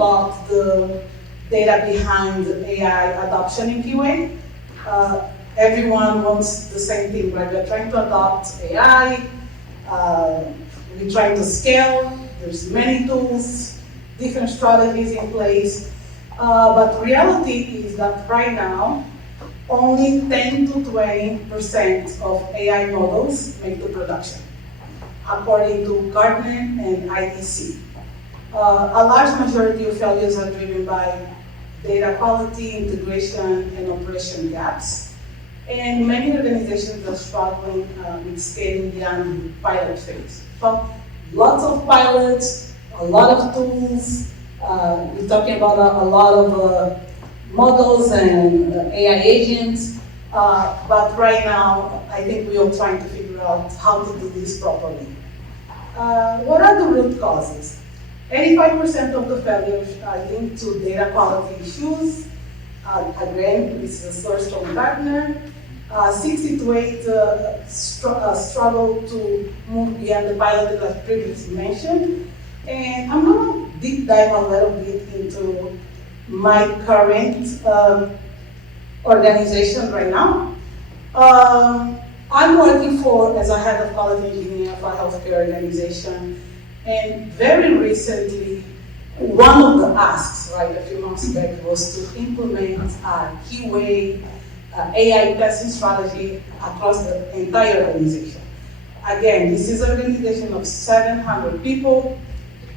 about the data behind AI adoption in QA. Everyone wants the same thing, right? We're trying to adopt AI, we're trying to scale, there's many tools, different strategies in place, but reality is that right now, only 10 to 20% of AI models make the production, according to Gartner and IDC. A large majority of failures are driven by data quality, integration, and operation gaps. And many organizations are struggling with scaling beyond the pilot phase. So lots of pilots, a lot of tools. We're talking about a lot of models and AI agents. But right now, I think we're all trying to figure out how to do this properly. What are the root causes? 85% of the failures are linked to data quality issues. Again, this is a source from Gartner. 60 to 8 struggle to move beyond the pilot that I previously mentioned. And I'm going to deep dive a little bit into my current organization right now. I'm working as a head of quality engineer for a healthcare organization. And very recently, one of the asks, right, a few months back, was to implement a QA AI testing strategy across the entire organization. Again, this is an organization of 700 people,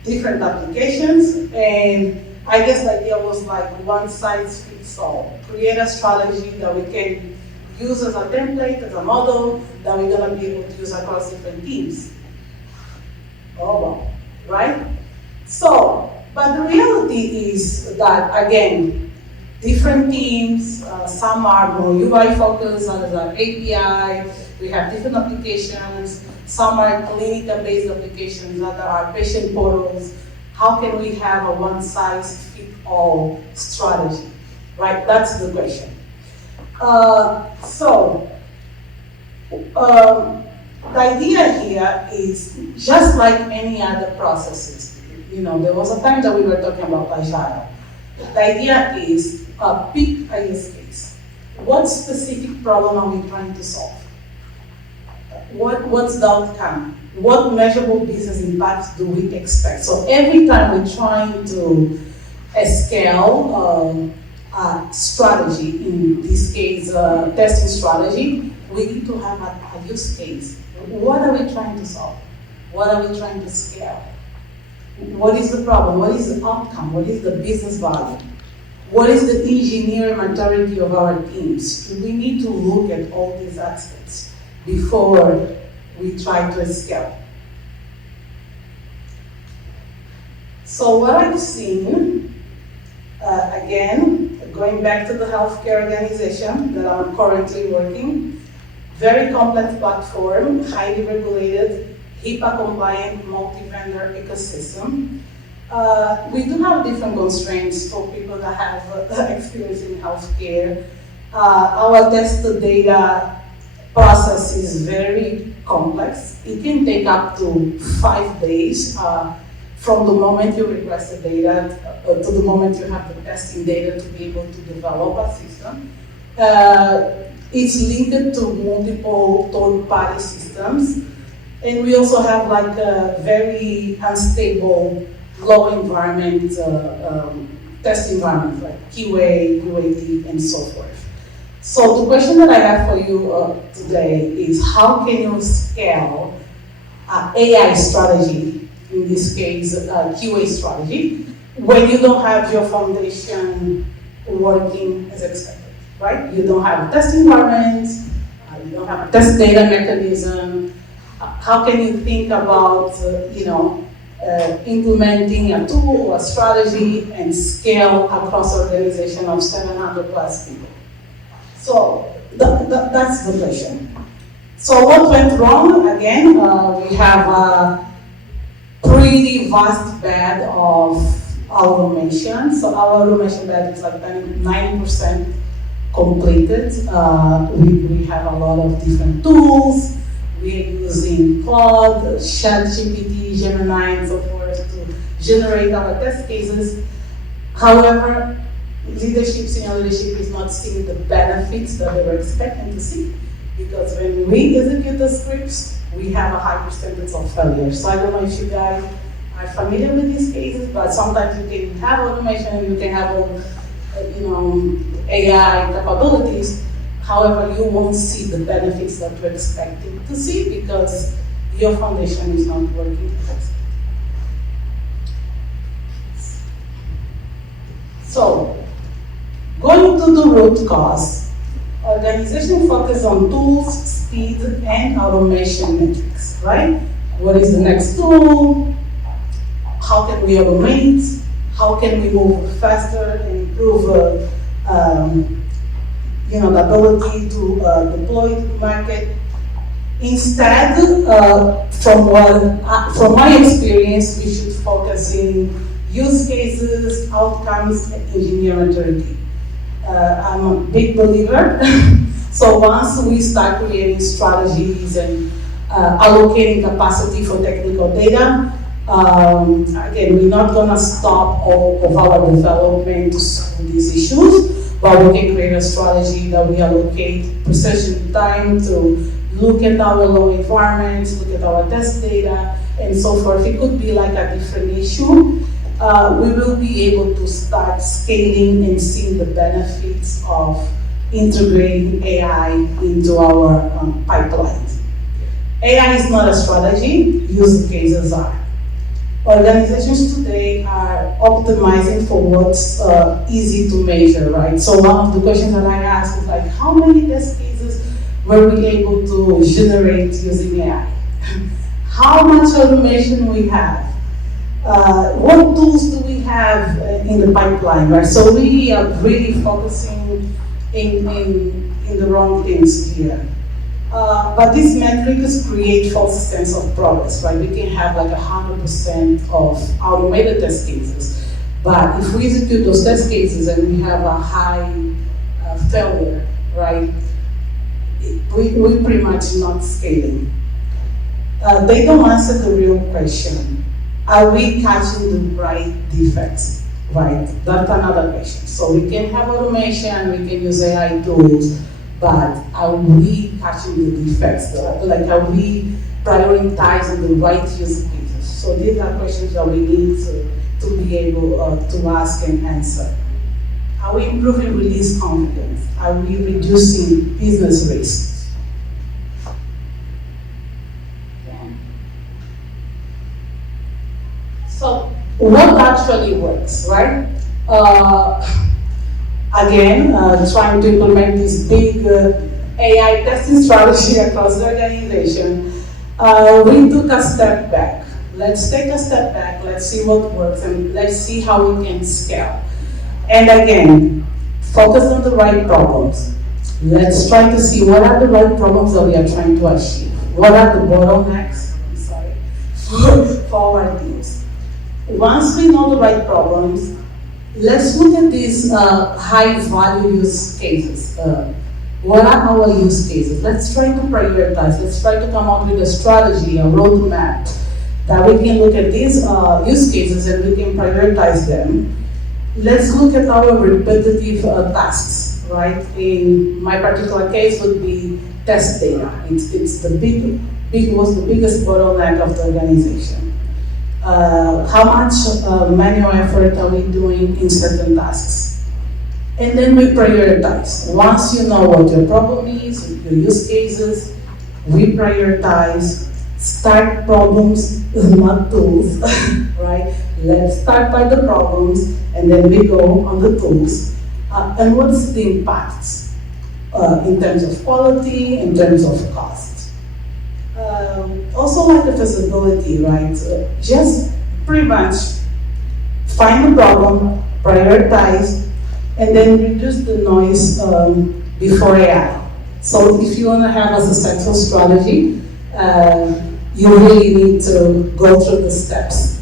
different applications, and I guess the idea was like one size fits all. Create a strategy that we can use as a template, as a model, that we're gonna be able to use across different teams. Oh, wow, right? So, but the reality is that, again, different teams, some are more UI focused, others are API, we have different applications, some are clinical-based applications, others are patient portals. How can we have a one-size-fits-all strategy, right? That's the question. The idea here is just like any other processes. You know, there was a time that we were talking about Agile. The idea is pick a use case. What specific problem are we trying to solve? What's the outcome? What measurable business impacts do we expect? So every time we're trying to scale a strategy, in this case, testing strategy, we need to have a use case. What are we trying to solve? What are we trying to scale? What is the problem? What is the outcome? What is the business value? What is the engineering maturity of our teams? We need to look at all these aspects before we try to scale. So what I've seen, again, going back to the healthcare organization that I'm currently working, very complex platform, highly regulated, HIPAA compliant, multi-vendor ecosystem. We do have different constraints for people that have experience in healthcare. Our test data process is very complex. It can take up to 5 days from the moment you request the data to the moment you have the testing data to be able to develop a system. It's linked to multiple third-party systems. And we also have like a very unstable, low environment, test environment, like QA, UAT, and so forth. So the question that I have for you today is how can you scale an AI strategy, in this case, a QA strategy, when you don't have your foundation working as expected, right? You don't have a test environment, you don't have a test data mechanism. How can you think about, implementing a tool or a strategy and scale across an organization of 700 plus people? So that's the question. So what went wrong? Again, we have a pretty vast bed of automation. So our automation bed is like 90% completed. We have a lot of different tools. We're using Claude, ChatGPT, Gemini, and so forth to generate our test cases. However, senior leadership is not seeing the benefits that they were expecting to see, because when we execute the scripts, we have a high percentage of failure. So I don't know if you guys are familiar with these cases, but sometimes you can have automation and you can have AI capabilities. However, you won't see the benefits that you're expecting to see because your foundation is not working. So, going to the root cause, organization focus on tools, speed, and automation metrics, right? What is the next tool? How can we automate? How can we move faster and improve the ability to deploy to the market? Instead, from my experience, we should focus in use cases, outcomes, and engineer maturity. I'm a big believer. So once we start creating strategies and allocating capacity for technical data, again, we're not going to stop all of our development to solve these issues, but we can create a strategy that we allocate precision time to look at our low environments, look at our test data, and so forth. It could be like a different issue. We will be able to start scaling and seeing the benefits of integrating AI into our pipelines. AI is not a strategy, use cases are. Organizations today are optimizing for what's easy to measure, right? So one of the questions that I ask is like, how many test cases were we able to generate using AI? How much automation we have? What tools do we have in the pipeline, right? So we are really focusing in the wrong things here. But these metrics create false sense of progress, right? We can have like 100% of automated test cases, but if we execute those test cases and we have a high failure, right? We pretty much not scaling. They don't answer the real question. Are we catching the right defects, right? That's another question. So we can have automation, we can use AI tools, but are we catching the defects? Like, are we prioritizing the right use cases? So these are questions that we need to be able to ask and answer. Are we improving release confidence? Are we reducing business risks? So what actually works, right? Again, trying to implement this big AI testing strategy across the organization, we took a step back. Let's take a step back, let's see what works, and let's see how we can scale. And again, focus on the right problems. Let's try to see what are the right problems that we are trying to achieve. What are the bottlenecks, for our teams. Once we know the right problems, let's look at these high-value use cases. What are our use cases? Let's try to prioritize. Let's try to come up with a strategy, a roadmap, that we can look at these use cases and we can prioritize them. Let's look at our repetitive tasks, right? In my particular case would be test data. It's the was the biggest bottleneck of the organization. How much manual effort are we doing in certain tasks? And then we prioritize. Once you know what your problem is, your use cases, we prioritize, start problems, not tools, right? Let's start by the problems, and then we go on the tools. And what's the impact in terms of quality, in terms of cost? Also like the feasibility, right? Just pretty much find the problem, prioritize, and then reduce the noise before AI. So if you want to have a successful strategy, you really need to go through the steps.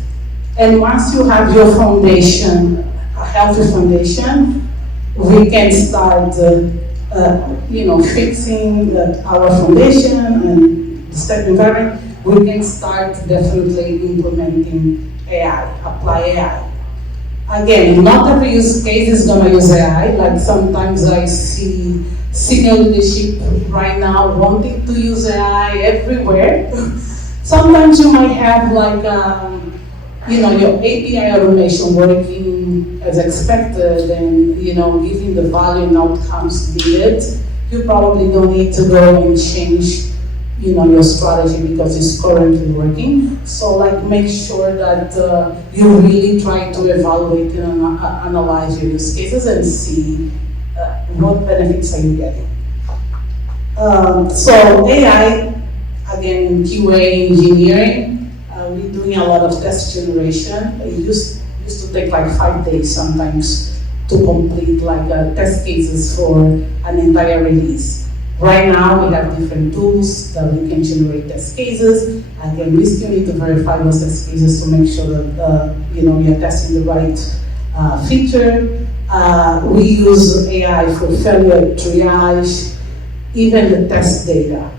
And once you have your foundation, a healthy foundation, we can start fixing our foundation and step environment. We can start definitely implementing AI, apply AI. Again, not every use case is going to use AI. Like sometimes I see senior leadership right now wanting to use AI everywhere. Sometimes you might have like, your API automation working as expected and, giving the value and outcomes needed. You probably don't need to go and change, your strategy because it's currently working. So like make sure that you really try to evaluate and analyze your use cases and see what benefits are you getting. So AI, again, in QA engineering, we're doing a lot of test generation. It used to take like 5 days sometimes to complete like test cases for an entire release. Right now, we have different tools that we can generate test cases. Again, we still need to verify those test cases to make sure that we are testing the right feature. We use AI for failure triage, even the test data,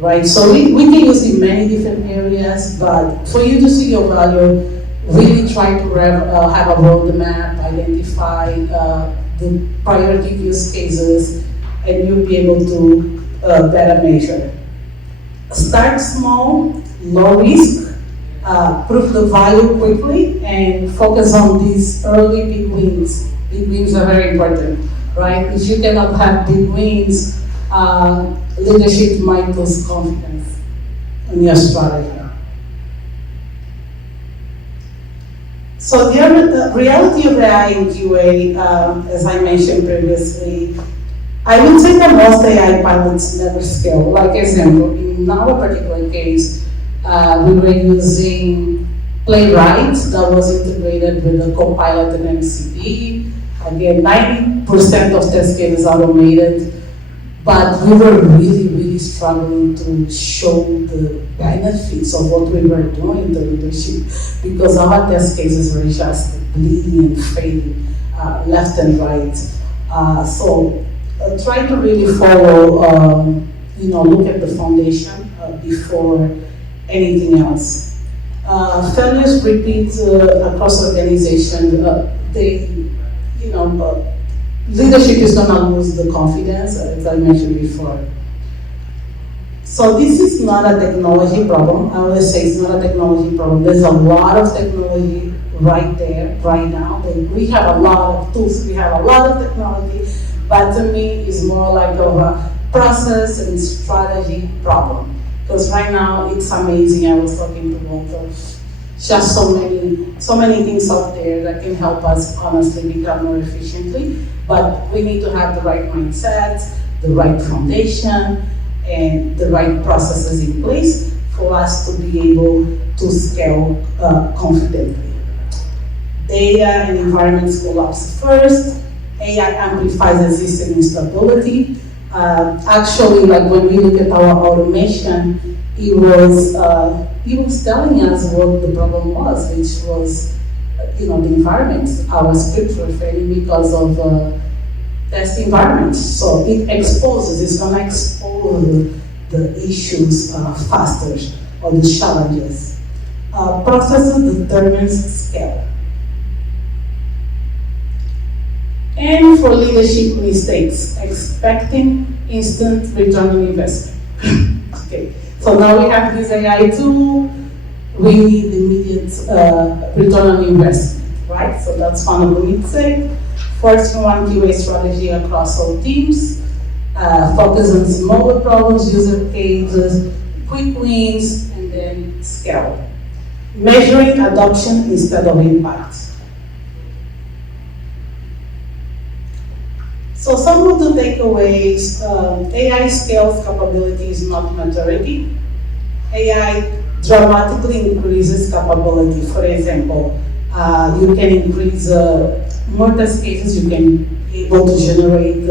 right? So we can use in many different areas, but for you to see your value, really try to have a roadmap, identify the priority use cases, and you'll be able to better measure. Start small, low risk, prove the value quickly, and focus on these early big wins. Big wins are very important, right? If you cannot have big wins, leadership might lose confidence in your strategy. So the reality of AI in QA, as I mentioned previously, I would say that most AI pilots never scale. Like example, in our particular case, we were using Playwright that was integrated with the Copilot and MCP. Again, 90% of test cases automated, but we were really struggling to show the benefits of what we were doing to leadership because our test cases were just bleeding and failing left and right. So try to really follow, look at the foundation before anything else. Failures repeat across organization. Leadership is going to lose the confidence, as I mentioned before. So this is not a technology problem. I always say it's not a technology problem. There's a lot of technology right there, right now. We have a lot of tools, we have a lot of technology, but to me, it's more like a process and strategy problem. Because right now, it's amazing. I was talking to Walter. Just so many things out there that can help us honestly become more efficiently. But we need to have the right mindset, the right foundation, and the right processes in place for us to be able to scale confidently. Data and environments collapse first. AI amplifies existing instability. Actually, like when we look at our automation, it was telling us what the problem was, which was, the environment. Our scripts were failing because of test environments. So it's going to expose the issues faster, or the challenges. Processes determines scale. And for leadership mistakes, expecting instant return on investment. Okay. So now we have this AI tool, we need immediate return on investment, right? So that's one of the mistakes. First one, QA strategy across all teams, focus on smaller problems, user cases, quick wins, and then scale. Measuring adoption instead of impact. So some of the takeaways, AI scales capabilities, not maturity. AI dramatically increases capability. For example, you can increase more test cases, you can be able to generate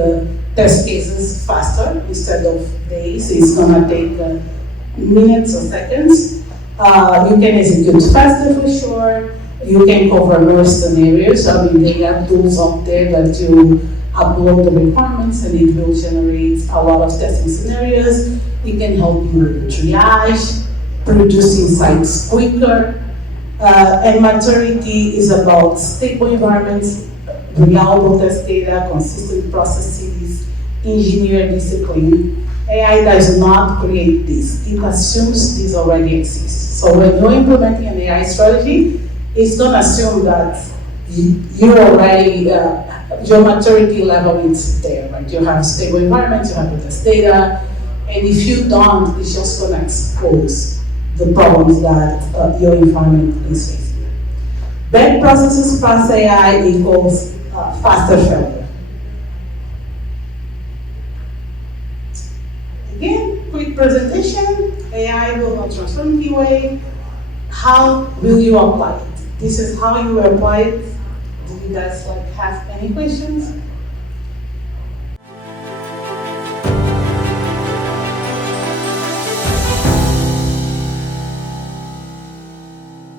test cases faster instead of days. It's gonna take minutes or seconds. You can execute faster for sure. You can cover more scenarios. I mean, they have tools out there that you upload the requirements and it will generate a lot of testing scenarios. It can help you with the triage, produce insights quicker, And maturity is about stable environments, reliable test data, consistent processes, engineer discipline. AI does not create this. It assumes this already exists. So when you're implementing an AI strategy, it's going to assume that you already, your maturity level is there, right? You have stable environment, you have the test data, and if you don't, it's just going to expose the problems that your environment is facing. Bad processes plus AI equals faster failure. Again, quick presentation. AI will not transform QA. How will you apply it? This is how you apply it. Do you guys have any questions?